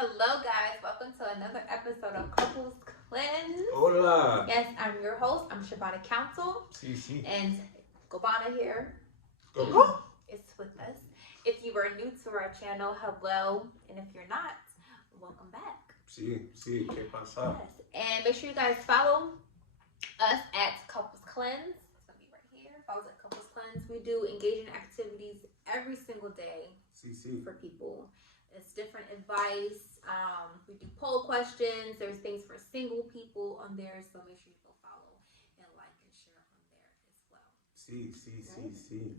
Hello, guys. Welcome to another episode of Couples Cleanse. Hola. Yes, I'm your host. I'm Shabana Council. Sí. And Gobana here Go. is with us. If you are new to our channel, hello. And if you're not, welcome back. Sí, ¿qué pasa? Yes. And make sure you guys follow us at Couples Cleanse. It's going to be right here. Follow us at Couples Cleanse. We do engaging activities every single day Sí. for people. It's different advice. We do poll questions. There's things for single people on there, so make sure you go follow and like and share from there as well. Sí.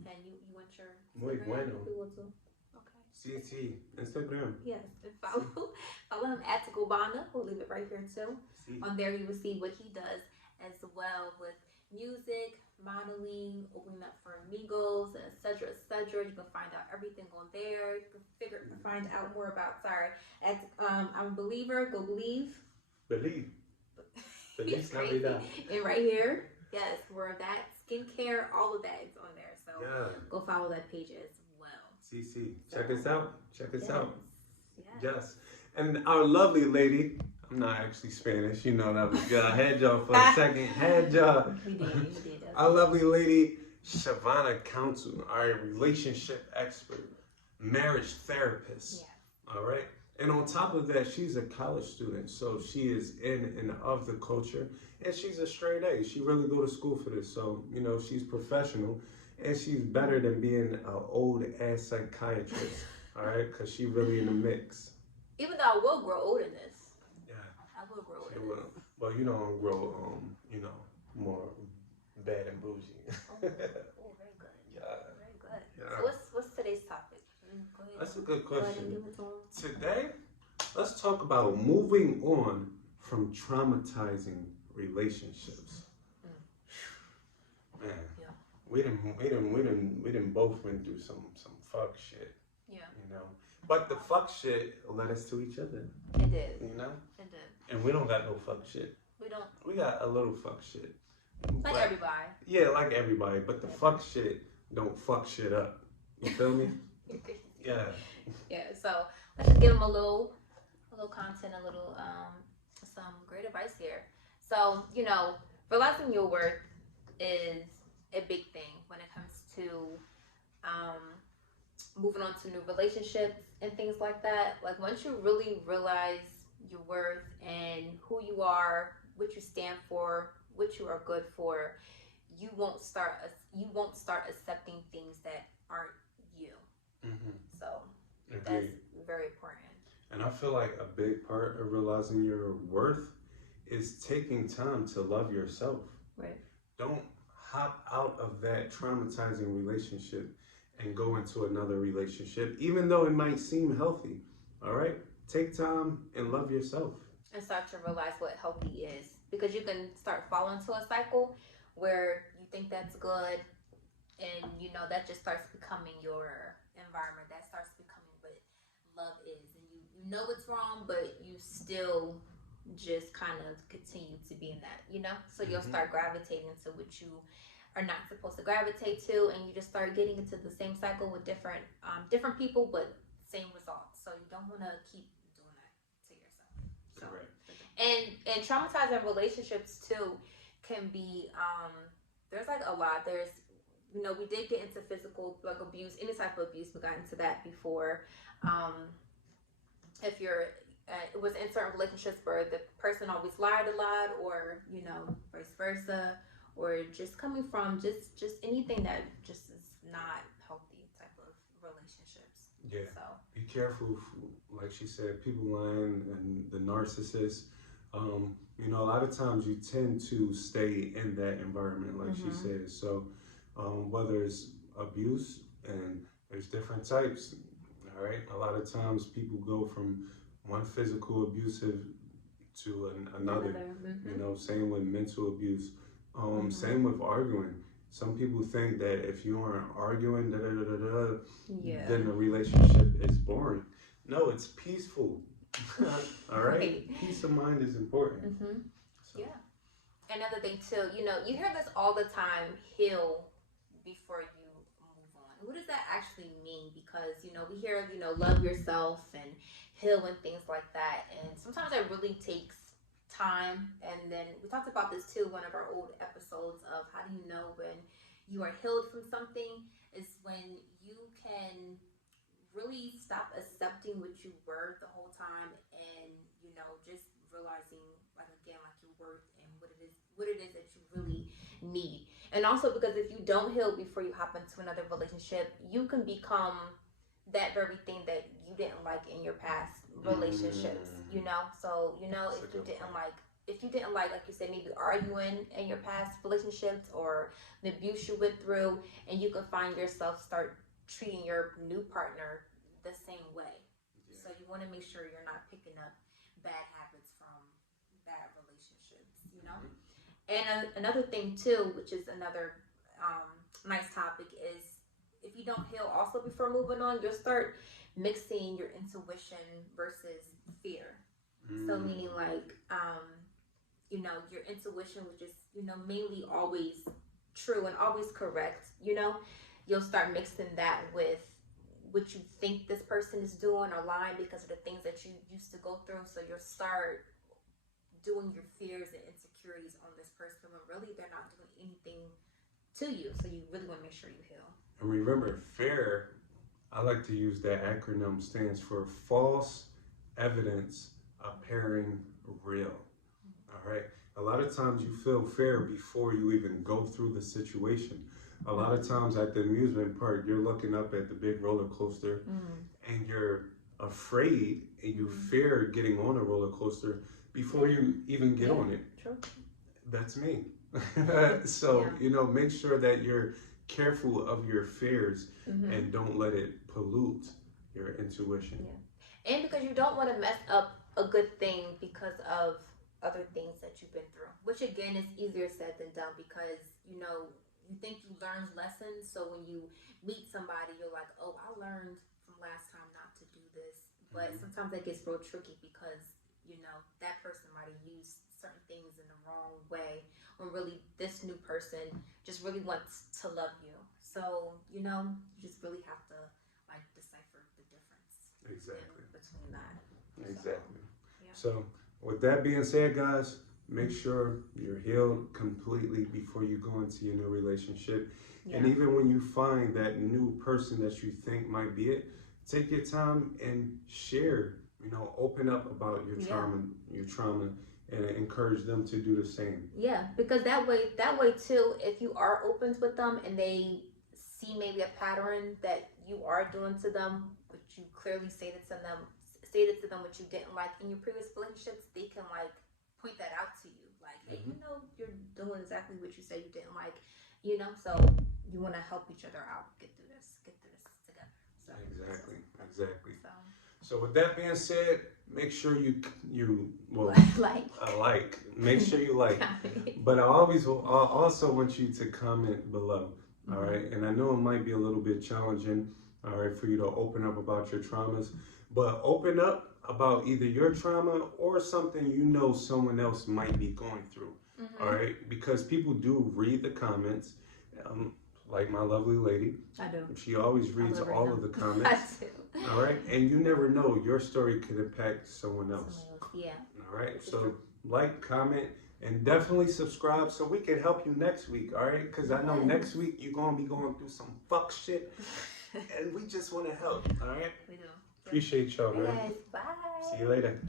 And you want your Muy Instagram? bueno. We will too. Okay. Sí. Instagram. Yes, and follow him at Gobana. We'll leave it right here too. Sí. On there, you will see what he does as well with music, modeling, opening up for amigos, etc. You can find out everything on there. You can find out more about. At I'm a believer. Go believe. Feliz He's Navidad. And right here, yes, we're that skincare. All of that is on there. So Yeah. go follow that page as well. Sí. Check us out. Yes. Yes. And our lovely lady, I'm not actually Spanish, you know that was good. I had y'all for a second. We did. Our lovely lady, Shabana Council, our relationship expert, marriage therapist. Yeah. All right. And on top of that, she's a college student, so she is in and of the culture, and she's a straight A. She really go to school for this, so she's professional, and she's better than being an old ass psychiatrist. All right, because she really in the mix. Even though I will grow old in this. Yeah. I will grow old She in will. this. Well, you don't grow, more bad and bougie. Oh, very good. Yeah. Very good. Yeah. So what's today's topic? Go ahead. That's a good Go ahead and question. give it to 'em. Today, let's talk about moving on from traumatizing relationships. Man, Yeah. we done both went through some fuck shit. Yeah. But the fuck shit led us to each other. It did. And It did. we don't got no fuck shit. We don't We got a little fuck shit. like But- everybody. Yeah, like everybody. But the fuck shit don't fuck shit up. You feel me? Yeah. Yeah. So let's just give them a little content, a little some great advice here. So realizing your worth is a big thing when it comes to moving on to new relationships and things like that. Like once you really realize your worth and who you are, what you stand for, what you are good for, you won't start accepting things that aren't you. Mm-hmm. So that's Agreed. very important. And I feel like a big part of realizing your worth is taking time to love yourself. Right. Don't hop out of that traumatizing relationship and go into another relationship, even though it might seem healthy. All right? Take time and love yourself. And start to realize what healthy is. Because you can start falling into a cycle where you think that's good and that just starts becoming your environment. That starts becoming what love is. And you know it's wrong, but you still just kind of continue to be in that, So you'll start gravitating to what you are not supposed to gravitate to, and you just start getting into the same cycle with different people, but same results. So you don't want to keep doing that to yourself. So, Correct. and traumatizing relationships too can be there's like a lot. There's we did get into physical like abuse, any type of abuse. We got into that before. If you're it was in certain relationships where the person always lied a lot, or vice versa, or just coming from just anything that just is not healthy type of relationships. Yeah. So Be careful, like she said, people lying and the narcissist. A lot of times you tend to stay in that environment, like she said. So whether it's abuse, and there's different types, all right? A lot of times people go from one physical abusive to another. Same with mental abuse. Same with arguing. Some people think that if you aren't arguing, then the relationship is boring. No, it's peaceful. All right? Peace of mind is important. So. Yeah. Another thing too, you hear this all the time, heal before you move on. What does that actually mean? Because, we hear, love yourself and heal and things like that. And sometimes it really takes time. And then we talked about this too, one of our old episodes of how do you know when you are healed from something is when you can really stop accepting what you were the whole time, and just realizing like again like your worth and what it is that you really need. And also because if you don't heal before you hop into another relationship, you can become that very thing that you didn't like in your past relationships. So if you didn't like you said, maybe arguing in your past relationships or the abuse you went through, and you can find yourself start treating your new partner the same way. Yeah. So you want to make sure you're not picking up bad habits from bad relationships, Mm-hmm. And another thing too, which is another nice topic, is if you don't heal also before moving on, you'll start mixing your intuition versus fear. So meaning like, your intuition, which is, mainly always true and always correct, you'll start mixing that with what you think this person is doing or lying because of the things that you used to go through. So you'll start doing your fears and insecurities on this person when really they're not doing anything to you. So you really want to make sure you heal. And remember, FAIR, I like to use that acronym, stands for false evidence appearing real. All right. A lot of times you feel fear before you even go through the situation. A lot of times at the amusement park, you're looking up at the big roller coaster and you're afraid and you fear getting on a roller coaster before you even get on it. True. That's me. So, make sure that you're careful of your fears and don't let it pollute your intuition. Yeah. And because you don't want to mess up a good thing because of other things that you've been through, which again is easier said than done because, you think you learned lessons. So when you meet somebody, you're like, oh, I learned from last time not to do this. But sometimes that gets real tricky because, that person might have used certain things in the wrong way when really this new person just really wants to love you. So, you just really have to like decipher the difference. Exactly. Between that. Exactly. So with that being said, guys, make sure you're healed completely before you go into your new relationship. Yeah. And even when you find that new person that you think might be it, take your time and share, open up about your trauma and encourage them to do the same. Yeah, because that way too, if you are open with them and they see maybe a pattern that you are doing to them, but you clearly stated to them what you didn't like in your previous relationships, they can like point that out to you, like, hey, you're doing exactly what you said you didn't like, so you want to help each other out, get through this together. So, exactly. So with that being said, make sure you make sure you like. But I also want you to comment below. All right, and I know it might be a little bit challenging, all right, for you to open up about your traumas, but open up about either your trauma or something someone else might be going through. All right, because people do read the comments, like my lovely lady. I do. She always reads all of the comments. I do. All right, and you never know, your story could impact someone else. Yeah. All right, so like, comment, and definitely subscribe so we can help you next week. All right, because I know next week you're gonna be going through some fuck shit, and we just want to help. All right. We do. Appreciate y'all, man. Bye. See you later.